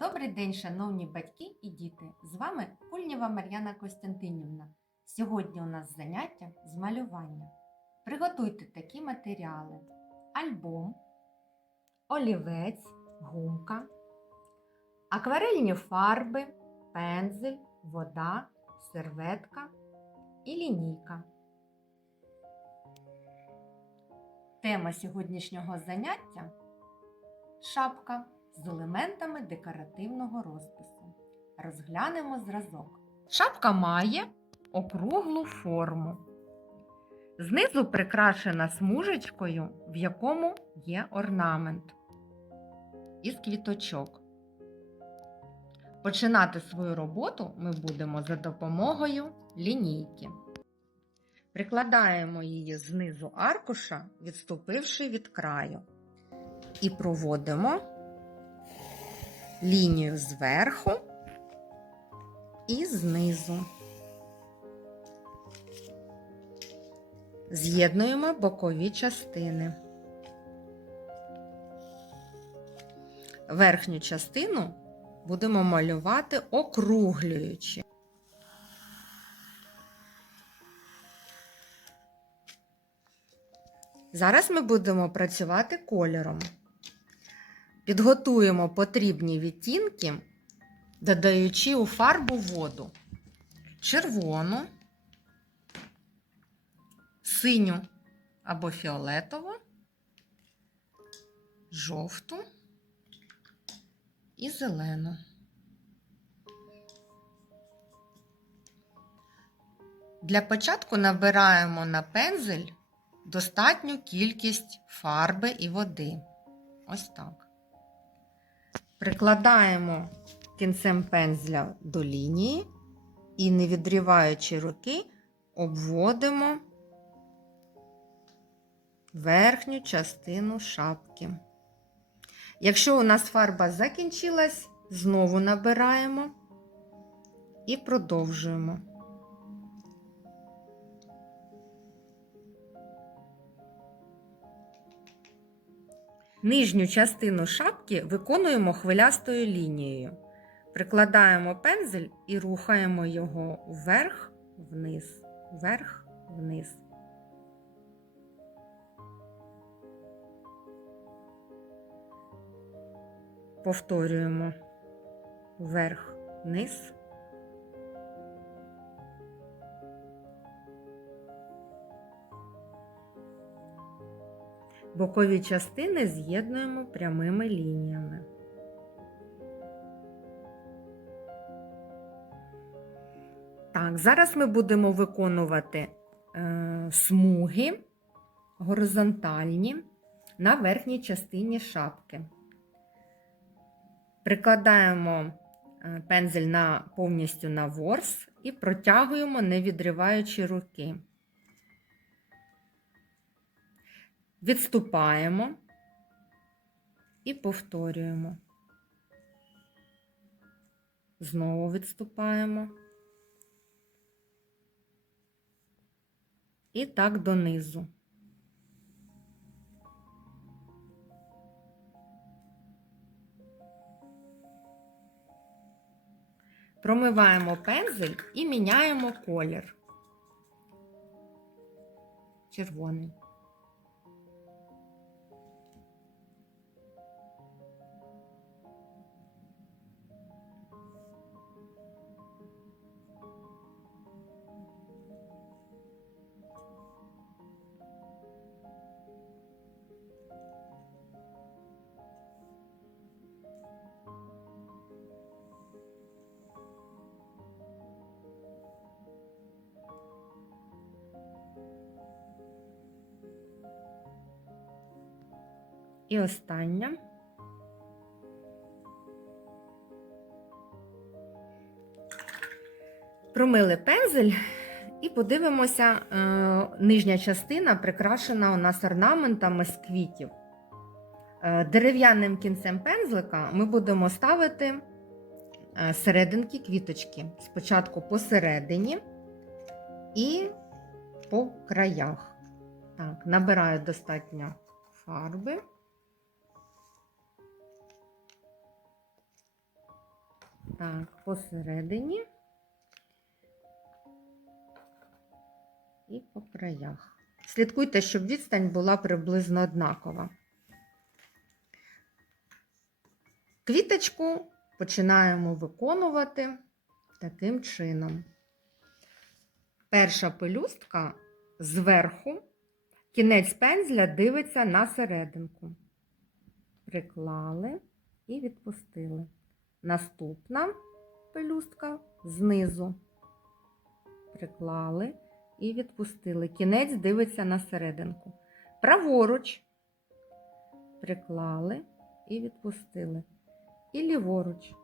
Добрий день, шановні батьки і діти! З вами Кульнєва Мар'яна Костянтинівна. Сьогодні у нас заняття з малювання. Приготуйте такі матеріали: альбом, олівець, гумка, акварельні фарби, пензель, вода, серветка і лінійка. Тема сьогоднішнього заняття шапка з елементами декоративного розпису. Розглянемо зразок. Шапка має округлу форму. Знизу прикрашена смужечкою, в якому є орнамент із квіточок. Починати свою роботу ми будемо за допомогою лінійки. Прикладаємо її знизу аркуша, відступивши від краю, і проводимо лінію зверху і знизу. З'єднуємо бокові частини. Верхню частину будемо малювати округлюючи. Зараз ми будемо працювати кольором. Підготуємо потрібні відтінки, додаючи у фарбу воду червону, синю або фіолетову, жовту і зелену. Для початку набираємо на пензель достатню кількість фарби і води. Ось так. Прикладаємо кінцем пензля до лінії і, не відріваючи руки, обводимо верхню частину шапки. Якщо у нас фарба закінчилась, знову набираємо і продовжуємо. Нижню частину шапки виконуємо хвилястою лінією. Прикладаємо пензель і рухаємо його вверх, вниз, вверх, вниз. Повторюємо вверх, вниз. Бокові частини з'єднуємо прямими лініями. Так, зараз ми будемо виконувати е, смуги горизонтальні на верхній частині шапки. Прикладаємо е, пензель на, повністю на ворс і протягуємо, не відриваючи руки. Відступаємо і повторюємо. Знову відступаємо. І так донизу. Промиваємо пензель і міняємо колір. Червоний. І остання. Промили пензель і подивимося, е, нижня частина прикрашена у нас орнаментами з квітів. Е, Дерев'яним кінцем пензлика ми будемо ставити е, серединки квіточки. Спочатку посередині і по краях. Так, набираю достатньо фарби. Так, посередині і по краях. Слідкуйте, щоб відстань була приблизно однакова. Квіточку починаємо виконувати таким чином. Перша пелюстка зверху, кінець пензля дивиться на серединку. Приклали і відпустили. Наступна пелюстка знизу. Приклали і відпустили. Кінець дивиться на серединку. Праворуч приклали і відпустили. І ліворуч.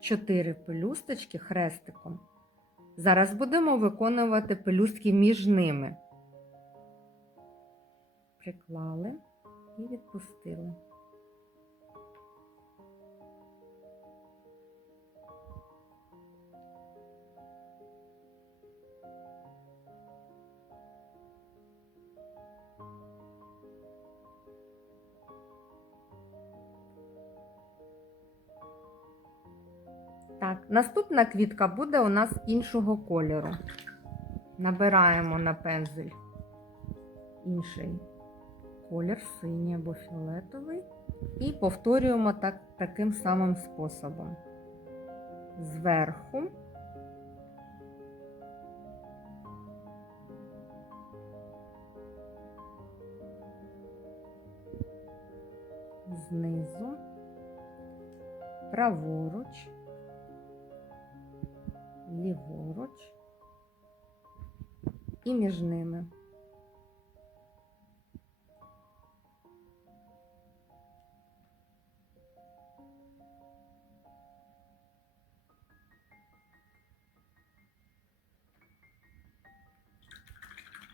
Чотири пелюсточки хрестиком. Зараз будемо виконувати пелюстки між ними. Приклали і відпустили. Так, наступна квітка буде у нас іншого кольору. Набираємо на пензель інший колір, синій або фіолетовий, і повторюємо так, таким самим способом. Зверху знизу, праворуч ліворуч і між ними.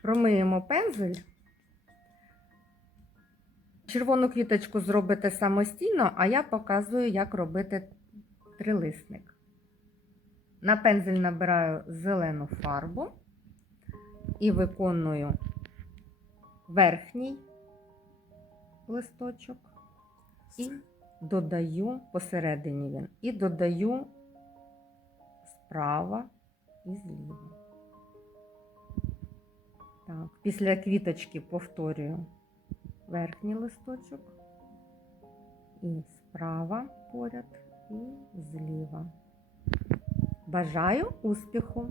Промиємо пензель. Червону квіточку зробите самостійно, а я показую, як робити трилисник. На пензель набираю зелену фарбу і виконую верхній листочок і додаю посередині він, і додаю справа і зліва. Так, після квіточки повторюю верхній листочок і справа поряд, і зліва. Бажаю успіху!